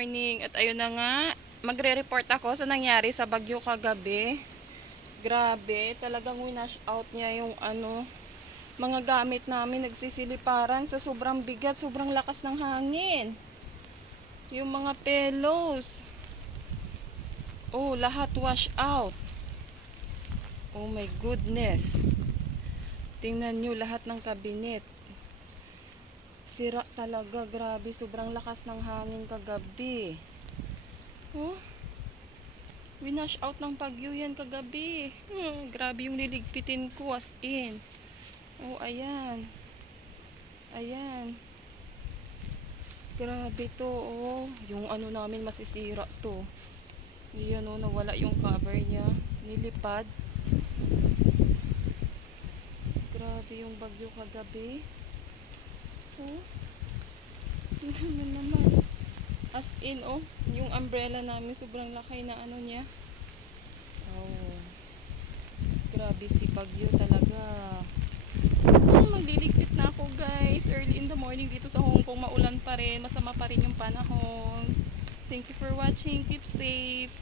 morning. At ayun na nga, magre-report ako sa nangyari sa bagyo kagabi. Grabe, talagang winash out niya yung mga gamit namin, nagsisiliparan sa sobrang bigat, sobrang lakas ng hangin. Yung mga pillows. Oh, lahat wash out. Oh my goodness. Tingnan nyo lahat ng kabinet. Sira talaga, grabe, sobrang lakas ng hangin kagabi. Oh, winash out ng bagyo yan kagabi. Grabe yung niligpitin ko, as in. Oh, ayan. Ayan. Grabe to, oh. Yung namin masisira to. Yan, oh, nawala yung cover niya. Nilipad. Grabe yung bagyo kagabi. Oh. Ito na naman. As in, oh, yung umbrella namin sobrang laki na niya. Oh. Grabe si bagyo talaga. Magliligpit na ako, guys. Early in the morning dito sa Hong Kong. Maulan pa rin. Masama pa rin yung panahon. Thank you for watching. Keep safe.